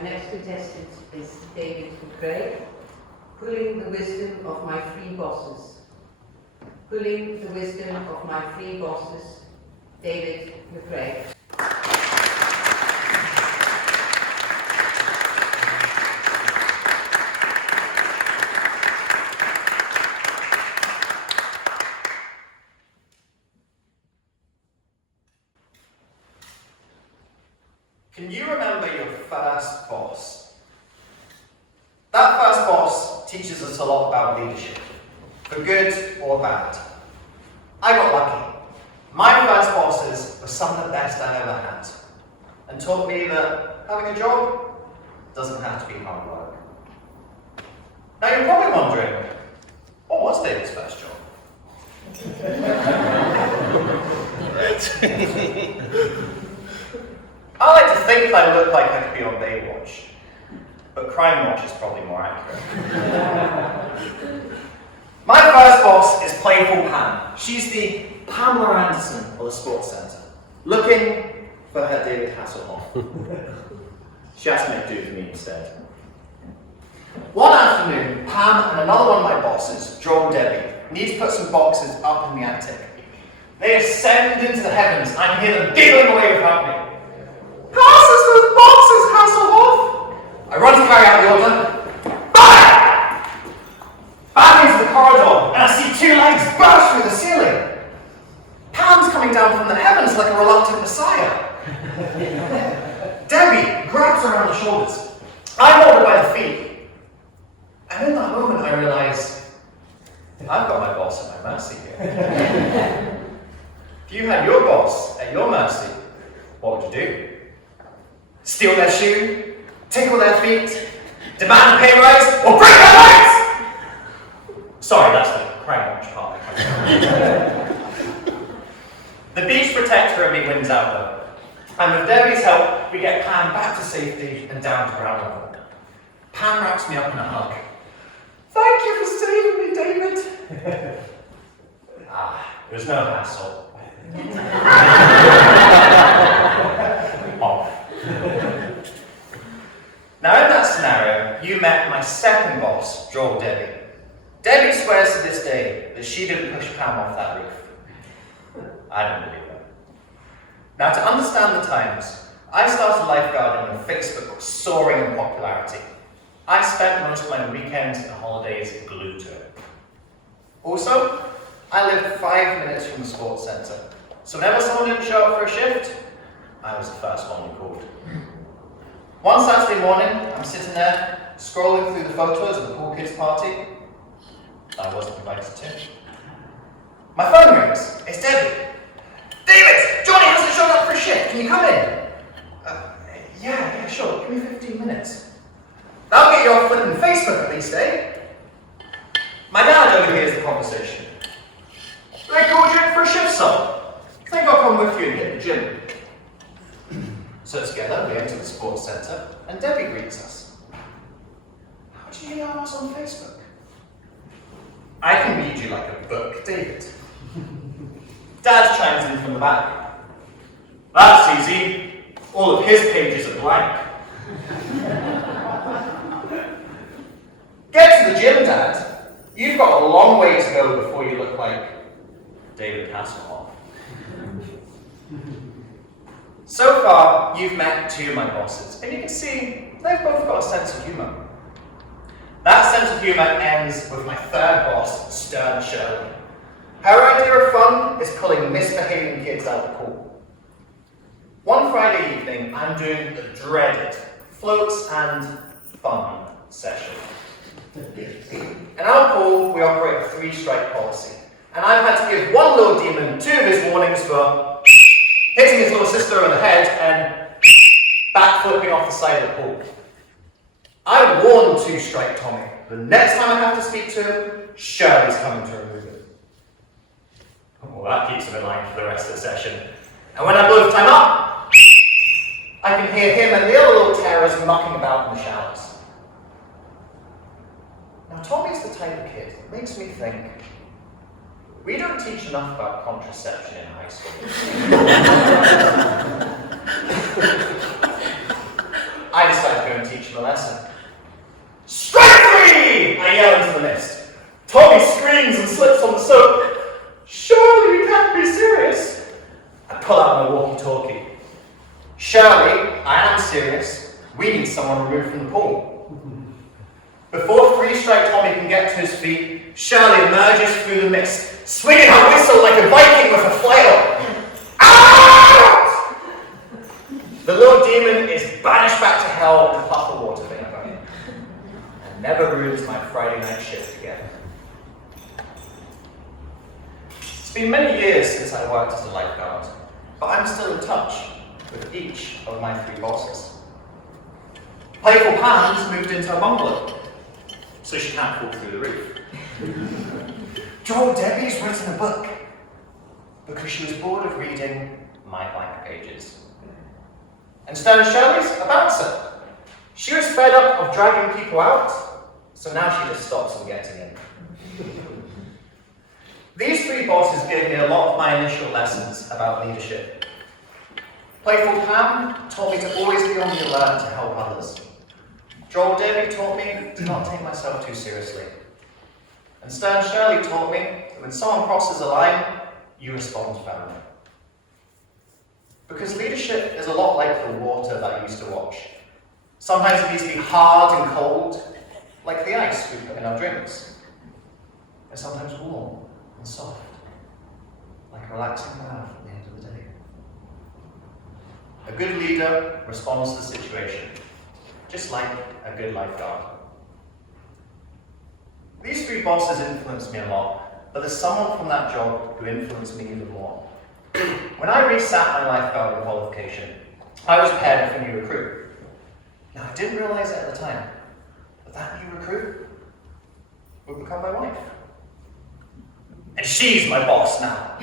Our next contestant is David McRae. Pulling the wisdom of my three bosses. Pulling the wisdom of my three bosses, David McRae. Can you remember your first boss? That first boss teaches us a lot about leadership, for good or bad. I got lucky. My first bosses were some of the best I've ever had, and taught me that having a job doesn't have to be hard work. Now you're probably wondering, what was David's first job? I like to think I look like I could be on Baywatch, but Crime Watch is probably more accurate. My first boss is Playful Pam. She's the Pamela Anderson of the Sports Centre, looking for her David Hasselhoff. She has to make do with me instead. One afternoon, Pam and another one of my bosses, Joel and Debbie, need to put some boxes up in the attic. They ascend into the heavens, and I can hear them giggling away without me. Pass us those boxes, Hasselhoff! I run to carry out the order. Bang! Back into the corridor, and I see two legs burst through the ceiling. Pam's coming down from the heavens like a reluctant messiah. Debbie grabs her around the shoulders. I hold her by the feet. And in that moment, I realise I've got my boss at my mercy here. If you had your boss at your mercy, what would you do? Steal their shoe, tickle their feet, demand a pay rise, or break their legs? Sorry, that's the Crime Watch part. The beach protector in me wins out though, and with Debbie's help, we get Pam back to safety and down to ground level. Pam wraps me up in a hug. Thank you for saving me, David. It was no hassle. Off. Now in that scenario, you met my second boss, Joel Debbie. Debbie swears to this day that she didn't push Pam off that roof. I don't believe her. Now to understand the times, I started lifeguarding when Facebook was soaring in popularity. I spent most of my weekends and holidays glued to it. Also, I lived 5 minutes from the sports centre, so whenever someone didn't show up for a shift, I was the first one they called. One Saturday morning, I'm sitting there, scrolling through the photos of the pool kids party. I wasn't invited to. My phone rings. It's Debbie. David! Johnny hasn't shown up for a shift. Can you come in? Yeah, sure. Give me 15 minutes. That'll get you off flipping Facebook at least, eh? My dad overhears the conversation. They called you in for a shift, son. Think I'll come with you and hit the gym. So together we enter the sports centre and Debbie greets us. How did you know I was on Facebook? I can read you like a book, David. Dad chimes in from the back. That's easy. All of his pages are blank. Get to the gym, Dad. You've got a long way to go before you look like David Hasselhoff. So far, you've met two of my bosses, and you can see they've both got a sense of humour. That sense of humour ends with my third boss, Stern Shirley. Her idea of fun is pulling misbehaving kids out of the pool. One Friday evening, I'm doing the dreaded floats and fun session. In our pool, we operate a 3-strike policy, and I've had to give one little demon 2 of his warnings for hitting his little sister in the head and backflipping off the side of the pool. I warned 2-strike Tommy. The next time I have to speak to him, Shirley's coming to remove it. Well, that keeps him in line for the rest of the session. And when I blow the time up, I can hear him and the other little terrors mucking about in the showers. Now, Tommy's the type of kid that makes me think, we don't teach enough about contraception in high school. I decided to go and teach him a lesson. Strike three! I yell into the mist. Tommy screams and slips on the soap. Surely you can't be serious. I pull out my walkie-talkie. Shirley, I am serious. We need someone removed from the pool. Before three-strike Tommy can get to his feet, Shirley emerges through the mist, swinging her whistle like a Viking with a flail. Out! The little demon is banished back to hell in a puff of water vinegar. And never ruins my Friday night shift again. It's been many years since I worked as a lifeguard, but I'm still in touch with each of my three bosses. Playful Pam's moved into a bungalow, so she can't fall through the roof. Joel Debbie's written a book because she was bored of reading my blank pages. And Stella Shirley's a bouncer. She was fed up of dragging people out, so now she just stops them getting in. These three bosses gave me a lot of my initial lessons about leadership. Playful Pam taught me to always be on the alert to help others. Joel Debbie taught me to not take myself too seriously. And Stern Shirley taught me that when someone crosses a line, you respond firmly. Because leadership is a lot like the water that I used to watch. Sometimes it needs to be hard and cold, like the ice we put in our drinks. And sometimes warm and soft, like a relaxing bath at the end of the day. A good leader responds to the situation, just like a good lifeguard. These three bosses influenced me a lot, but there's someone from that job who influenced me even more. When I resat my lifeguard qualification, I was paired with a new recruit. Now, I didn't realize it at the time, but that new recruit would become my wife. And she's my boss now.